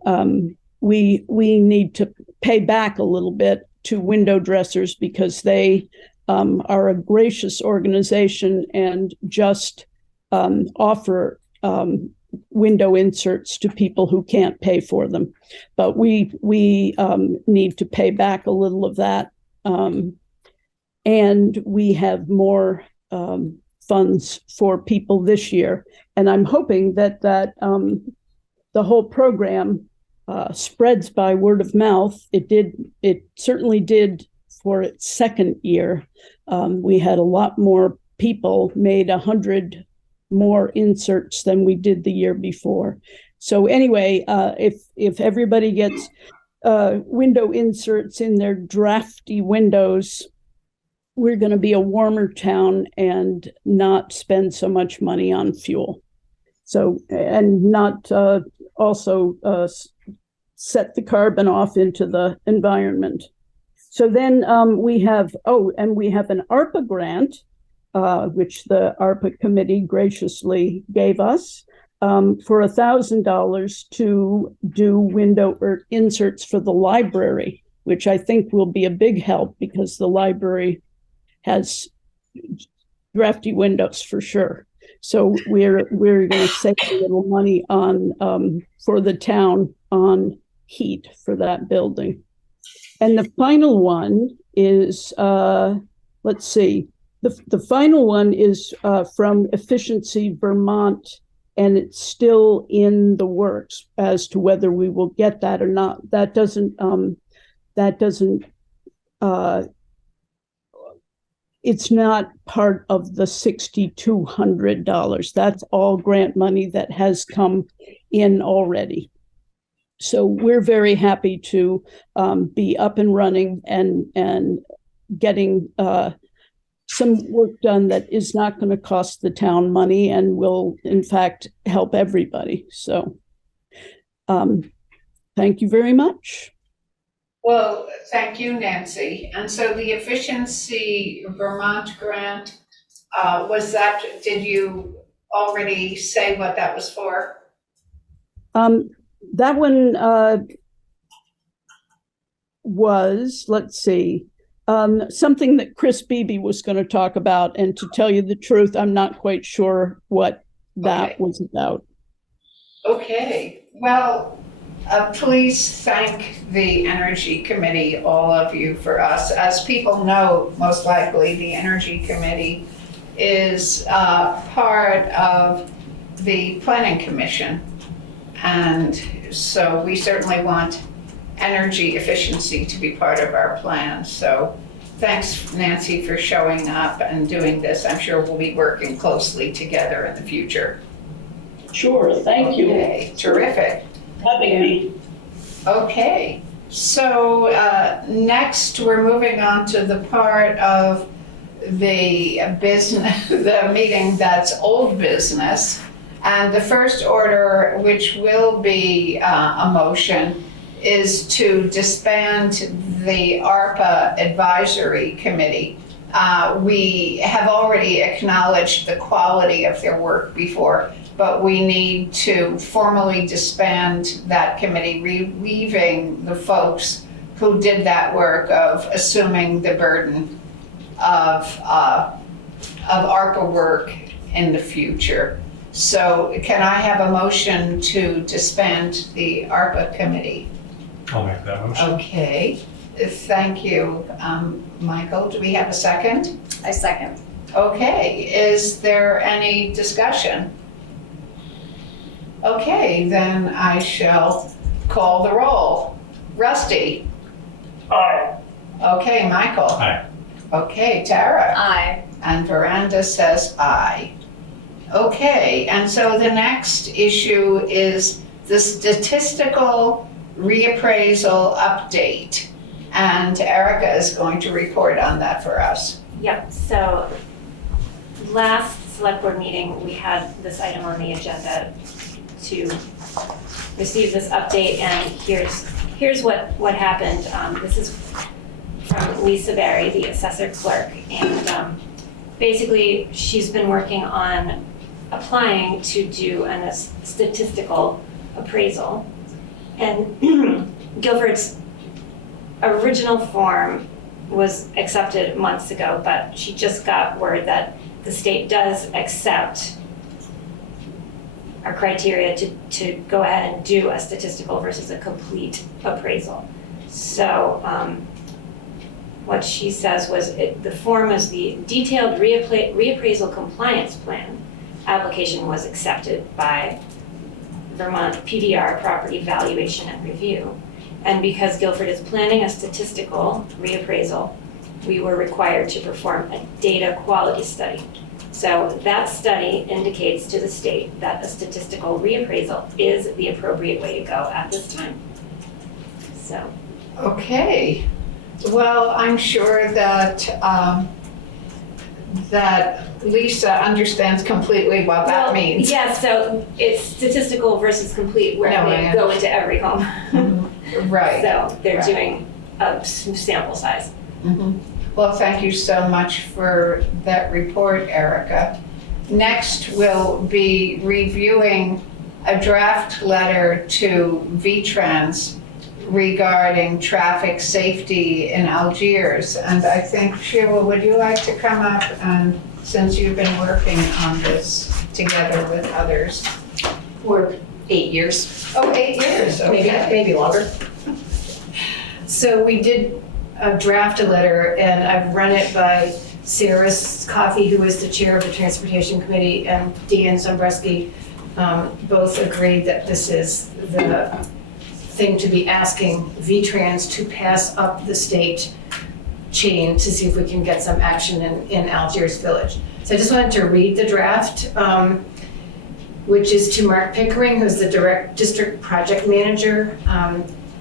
we need to pay back a little bit to window dressers because they are a gracious organization and just offer window inserts to people who can't pay for them. But we need to pay back a little of that. And we have more funds for people this year. And I'm hoping that the whole program spreads by word of mouth. It certainly did for its second year. We had a lot more people, made 100 more inserts than we did the year before. So anyway, if everybody gets window inserts in their drafty windows, we're going to be a warmer town and not spend so much money on fuel. So, and not also set the carbon off into the environment. So then we have an ARPA grant, which the ARPA committee graciously gave us for $1,000 to do window or inserts for the library, which I think will be a big help because the library has drafty windows for sure. So we're going to save a little money on for the town on heat for that building. And the final one is, let's see, the final one is from Efficiency Vermont, and it's still in the works as to whether we will get that or not. That doesn't it's not part of the $6,200. That's all grant money that has come in already. So we're very happy to be up and running and getting some work done that is not going to cost the town money and will, in fact, help everybody. So thank you very much. Well, thank you, Nancy. And so the Efficiency Vermont grant, did you already say what that was for? That one was, let's see, something that Chris Beebe was going to talk about. And to tell you the truth, I'm not quite sure what that was about. Okay, well, please thank the Energy Committee, all of you, for us. As people know, most likely, the Energy Committee is part of the Planning Commission. And so we certainly want energy efficiency to be part of our plan. So thanks, Nancy, for showing up and doing this. I'm sure we'll be working closely together in the future. Sure, thank you. Okay, terrific. Having me. Okay, so next we're moving on to the part of the business, the meeting that's old business. And the first order, which will be a motion, is to disband the ARPA Advisory Committee. We have already acknowledged the quality of their work before, but we need to formally disband that committee, relieving the folks who did that work of assuming the burden of ARPA work in the future. So can I have a motion to disband the ARPA committee? I'll make that motion. Okay, thank you, Michael. Do we have a second? I second. Okay, is there any discussion? Okay, then I shall call the roll. Rusty? Aye. Okay, Michael? Aye. Okay, Tara? Aye. And Veranda says aye. Okay, and so the next issue is the Statistical Reappraisal update. And Erika is going to report on that for us. Yep, so last select board meeting, we had this item on the agenda to receive this update, and here's what happened. This is from Lisa Berry, the assessor clerk, and basically she's been working on applying to do a statistical appraisal. And Guilford's original form was accepted months ago, but she just got word that the state does accept our criteria to go ahead and do a statistical versus a complete appraisal. So what she says was the form is the detailed reappraisal compliance plan application was accepted by Vermont PDR, Property Valuation and Review. And because Guilford is planning a statistical reappraisal, we were required to perform a data quality study. So that study indicates to the state that a statistical reappraisal is the appropriate way to go at this time. So. Okay, well, I'm sure that that Lisa understands completely what that means. Yeah, so it's statistical versus complete, where they go into every home. Right. So they're doing a sample size. Mm-hmm. Well, thank you so much for that report, Erika. Next, we'll be reviewing a draft letter to VTRANS regarding traffic safety in Algiers. And I think, Sheila, would you like to come up, and since you've been working on this together with others? For 8 years. Oh, 8 years, okay. Maybe longer. So we did draft a letter, and I've run it by Sarah Coffey, who is the chair of the Transportation Committee, and Dan Zombreski. Both agreed that this is the thing to be asking VTRANS to pass up the state chain to see if we can get some action in Algiers Village. So I just wanted to read the draft, which is to Mark Pickering, who's the district project manager,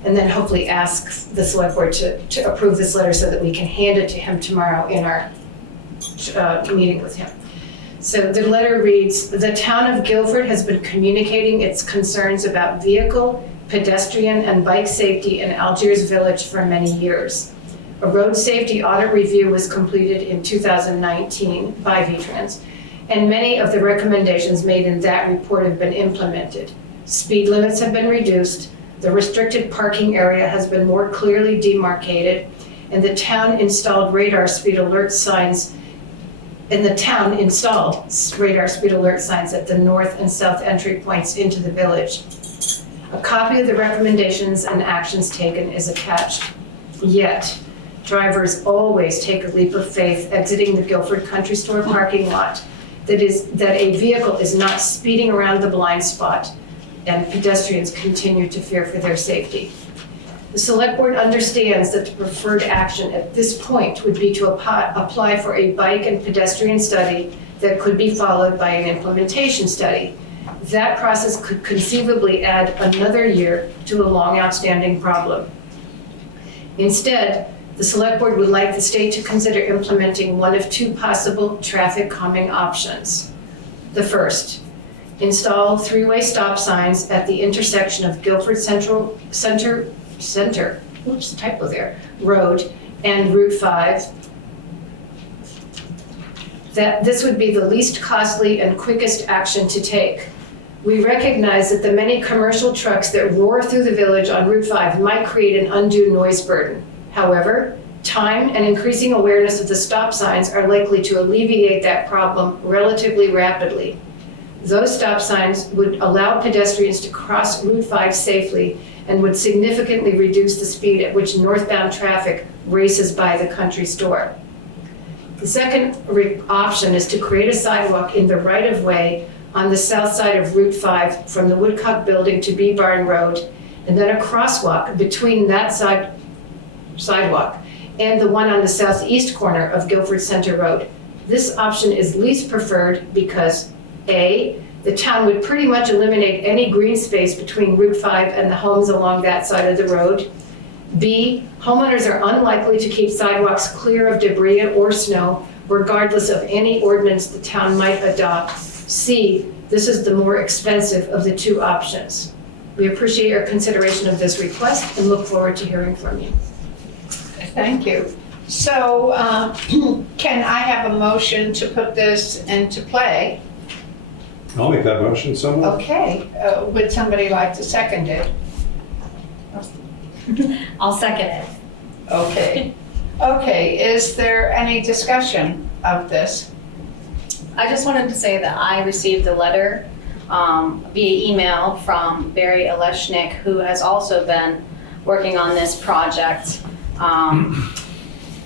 and then hopefully ask the select board to approve this letter so that we can hand it to him tomorrow in our meeting with him. So the letter reads, the town of Guilford has been communicating its concerns about vehicle pedestrian and bike safety in Algiers Village for many years. A road safety audit review was completed in 2019 by VTRANS, and many of the recommendations made in that report have been implemented. Speed limits have been reduced, the restricted parking area has been more clearly demarcated, and the town installed radar speed alert signs at the north and south entry points into the village. A copy of the recommendations and actions taken is attached. Yet, drivers always take a leap of faith exiting the Guilford Country Store parking lot that a vehicle is not speeding around the blind spot, and pedestrians continue to fear for their safety. The Select Board understands that the preferred action at this point would be to apply for a bike and pedestrian study that could be followed by an implementation study. That process could conceivably add another year to a long outstanding problem. Instead, the Select Board would like the state to consider implementing one of two possible traffic calming options. The first, install three-way stop signs at the intersection of Guilford Road and Route 5. This would be the least costly and quickest action to take. We recognize that the many commercial trucks that roar through the village on Route 5 might create an undue noise burden. However, time and increasing awareness of the stop signs are likely to alleviate that problem relatively rapidly. Those stop signs would allow pedestrians to cross Route 5 safely and would significantly reduce the speed at which northbound traffic races by the country store. The second option is to create a sidewalk in the right-of-way on the south side of Route 5 from the Woodcock Building to Bee Barn Road, and then a crosswalk between that sidewalk and the one on the southeast corner of Guilford Center Road. This option is least preferred because A, the town would pretty much eliminate any green space between Route 5 and the homes along that side of the road. B, homeowners are unlikely to keep sidewalks clear of debris or snow, regardless of any ordinance the town might adopt. C, this is the more expensive of the two options. We appreciate your consideration of this request and look forward to hearing from you. Thank you. So can I have a motion to put this into play? I'll make that motion, someone. Okay, would somebody like to second it? I'll second it. Okay. Okay, is there any discussion of this? I just wanted to say that I received a letter via email from Barry Aleshnik, who has also been working on this project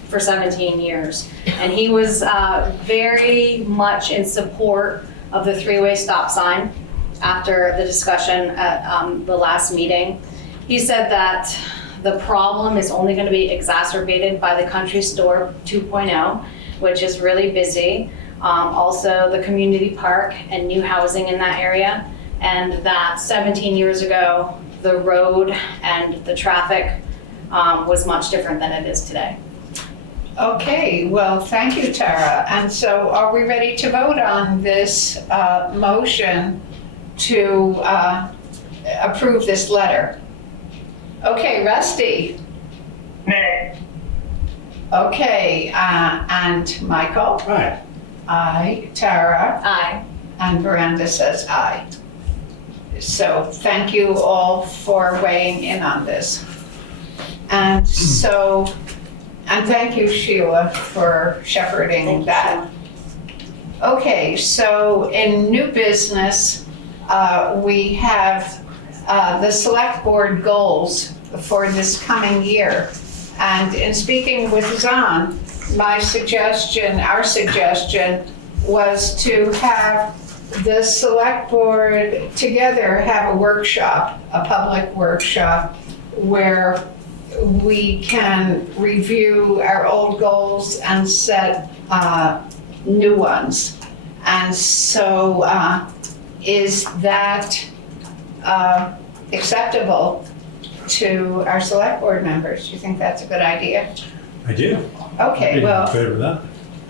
for 17 years. And he was very much in support of the three-way stop sign after the discussion at the last meeting. He said that the problem is only going to be exacerbated by the Country Store 2.0, which is really busy. Also the community park and new housing in that area. And that 17 years ago, the road and the traffic was much different than it is today. Okay, well, thank you, Tara. And so are we ready to vote on this motion to approve this letter? Okay, Rusty. Nay. Okay, and Michael? Aye. Aye. Tara? Aye. And Miranda says aye. So thank you all for weighing in on this. And so, and thank you, Sheila, for shepherding that. Okay, so in new business, we have the Select Board goals for this coming year. And in speaking with Zahn, my suggestion, our suggestion, was to have the Select Board together have a workshop, a public workshop, where we can review our old goals and set new ones. And so is that acceptable to our Select Board members? Do you think that's a good idea? I do. Okay, I'd be well, in favor of that.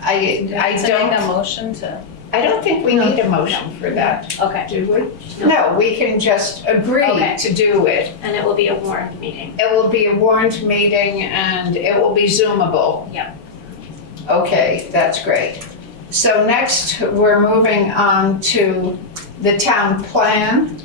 I To don't. make a motion to, I don't think we need a motion for that, Okay. do we? No, we can just agree Okay. to do it. And it will be a warned meeting. It will be a warrant meeting and it will be Zoomable. Yep. Okay, that's great. So next, we're moving on to the town plan,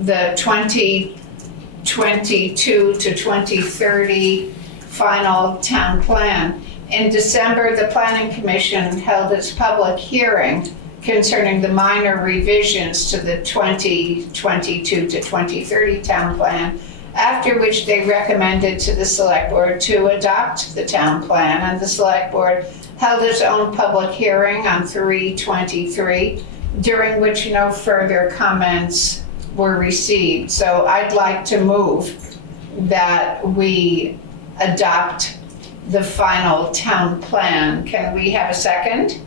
the 2022 to 2030 final town plan. In December, the Planning Commission held its public hearing concerning the minor revisions to the 2022 to 2030 town plan, after which they recommended to the Select Board to adopt the town plan, and the Select Board held its own public hearing on 3/23, during which no further comments were received. So I'd like to move that we adopt the final town plan. Can we have a second?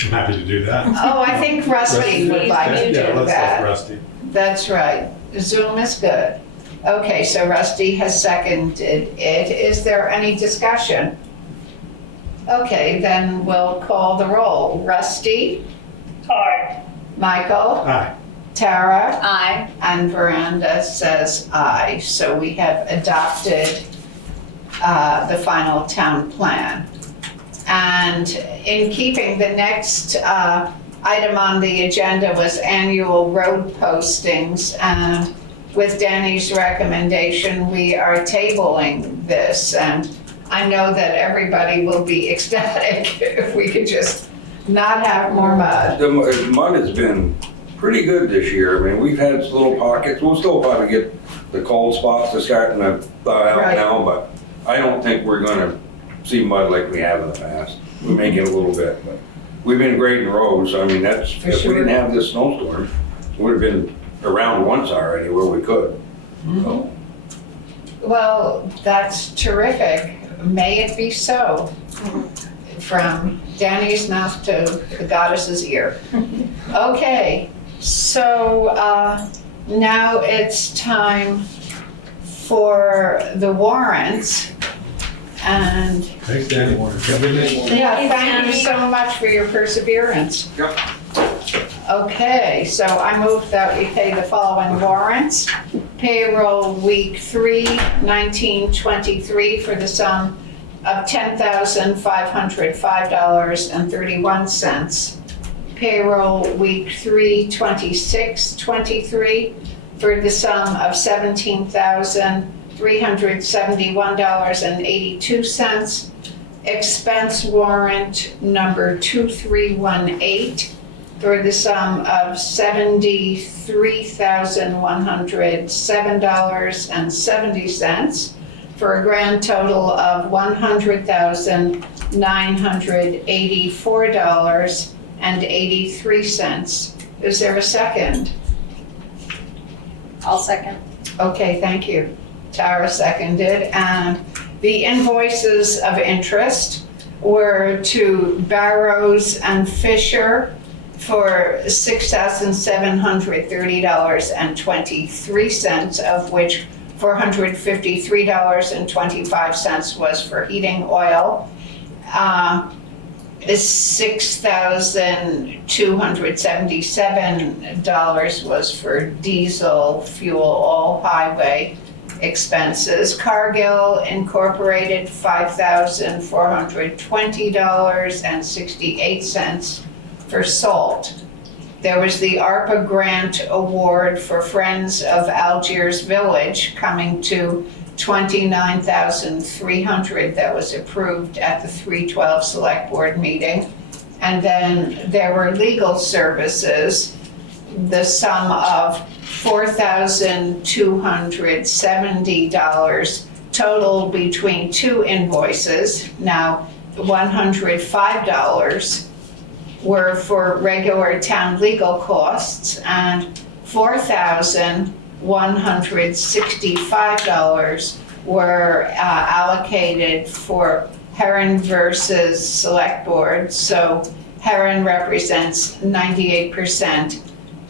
I'm happy to do that. Oh, I think Rusty would like to Yeah, do let's that. let Rusty. That's right. Zoom is good. Okay, so Rusty has seconded it. Is there any discussion? Okay, then we'll call the roll. Rusty? Aye. Michael? Aye. Tara? Aye. And Veranda says aye. So we have adopted the final town plan. And in keeping, the next item on the agenda was annual road postings. And with Danny's recommendation, we are tabling this. And I know that everybody will be ecstatic if we could just not have more mud. The mud has been pretty good this year. I mean, we've had little pockets. We'll still probably get the cold spots that's starting to thaw out Right. now, but I don't think we're gonna see mud like we have in the past. We may get a little bit, but we've been grading roads. I mean, that's, For if we sure. didn't have this snowstorm, it would have been around once already where we could. So, Well, that's terrific. May it be so. From Danny's mouth to the goddess's ear. Okay, so now it's time for the warrants. And Thanks, Danny. Have a good night. yeah, thank you so much for your perseverance. Yep. Okay, so I move that we pay the following warrants. Payroll week 3, 1923 for the sum of $10,505.31. Payroll week 3, 2623 for the sum of $17,371.82. Expense warrant number 2318 for the sum of $73,107.70 for a grand total of $100,984.83. Is there a second? I'll second. Okay, thank you. Tara seconded. And the invoices of interest were to Barrows and Fisher for $6,730.23, of which $453.25 was for heating oil. $6,277 was for diesel, fuel, all highway expenses. Cargill Incorporated, $5,420.68 for salt. There was the ARPA grant award for Friends of Algiers Village coming to $29,300 that was approved at the 3/12 Select Board meeting. And then there were legal services, the sum of $4,270 total between two invoices. Now, $105 were for regular town legal costs, and $4,165 were allocated for Heron versus Select Board. So Heron represents 98%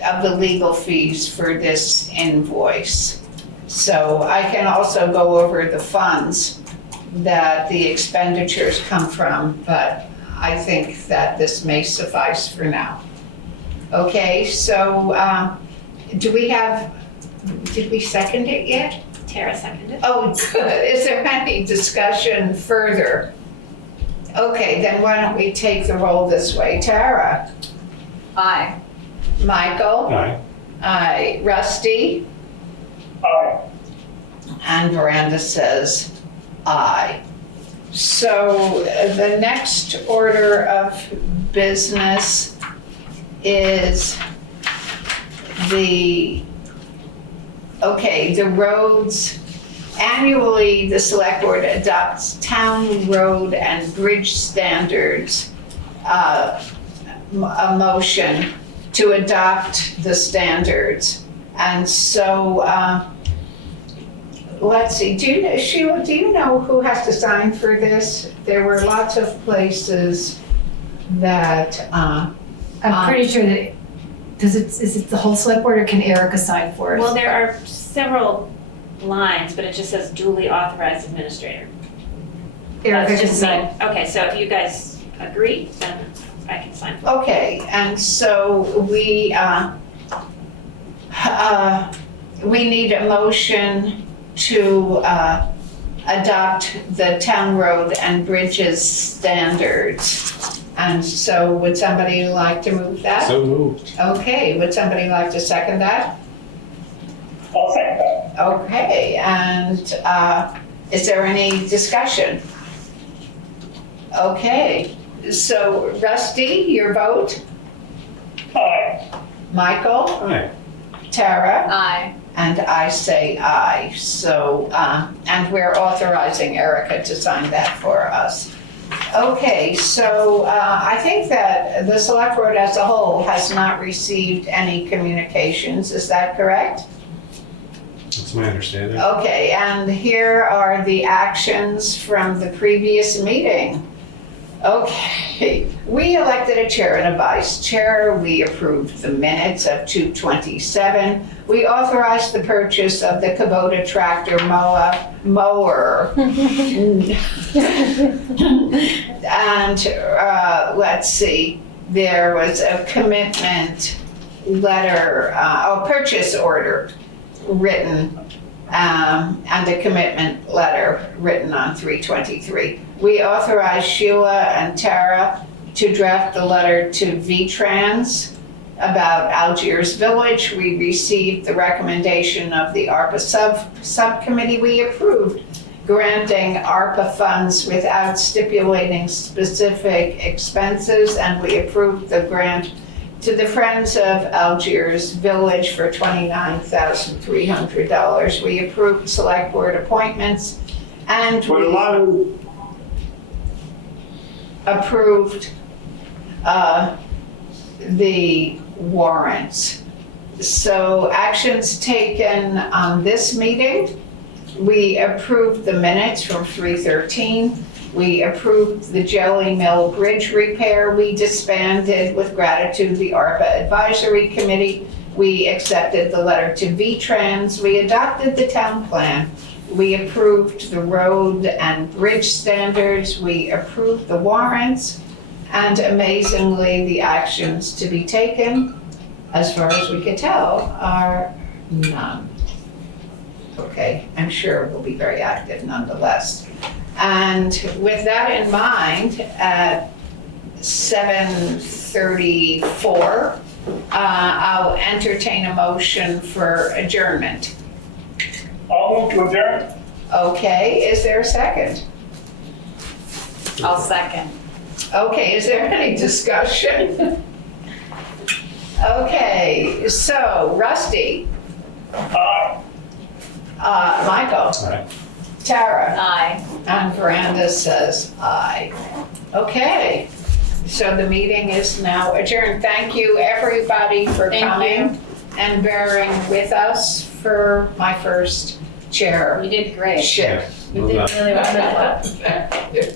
of the legal fees for this invoice. So I can also go over the funds that the expenditures come from, but I think that this may suffice for now. Okay, so did we second it yet? Tara seconded. Oh, good. Is there any discussion further? Okay, then why don't we take the roll this way? Tara? Aye. Michael? Aye. Aye. Rusty? Aye. And Miranda says aye. So the next order of business is the roads. Annually, the Select Board adopts town road and bridge standards, a motion to adopt the standards. And so, let's see, Sheila, do you know who has to sign for this? There were lots of places that, I'm pretty sure that, is it the whole select board or can Erika sign for us? Well, there are several lines, but it just says duly authorized administrator. Erika That's can just sign. me. Okay, so if you guys agree, then I can sign. okay, and so we need a motion to adopt the town road and bridges standards. And so would somebody like to move that? So moved. Okay, would somebody like to second that? I'll second that. Okay, and is there any discussion? Okay, so Rusty, your vote? Aye. Michael? Aye. Tara? Aye. And I say aye. So, and we're authorizing Erika to sign that for us. Okay, so I think that the Select Board as a whole has not received any communications. Is that correct? That's my understanding. Okay, and here are the actions from the previous meeting. Okay, we elected a chair and a vice chair. We approved the minutes of 2/27. We authorized the purchase of the Kubota tractor mower. And let's see, there was a commitment letter, purchase order written, and a commitment letter written on 3/23. We authorized Sheila and Tara to draft the letter to VTRANS about Algiers Village. We received the recommendation of the ARPA subcommittee. We approved granting ARPA funds without stipulating specific expenses, and we approved the grant to the Friends of Algiers Village for $29,300. We approved select board appointments, and we approved the warrants. So actions taken on this meeting: we approved the minutes from 3/13. We approved the Jelly Mill Bridge repair. We disbanded with gratitude the ARPA Advisory Committee. We accepted the letter to VTRANS. We adopted the town plan. We approved the road and bridge standards. We approved the warrants. And amazingly, the actions to be taken, as far as we could tell, are none. Okay, I'm sure we'll be very active nonetheless. And with that in mind, at 7:34, I'll entertain a motion for adjournment. I'll move to adjourn. Okay, is there a second? I'll second. Okay, is there any discussion? Okay, so Rusty, Aye. Michael, Aye. Tara, Aye. and Miranda says aye. Okay, so the meeting is now adjourned. Thank you, everybody, for Thank coming and bearing with us for my first chair. You did great. Ship. You did really wonderful. Thank you.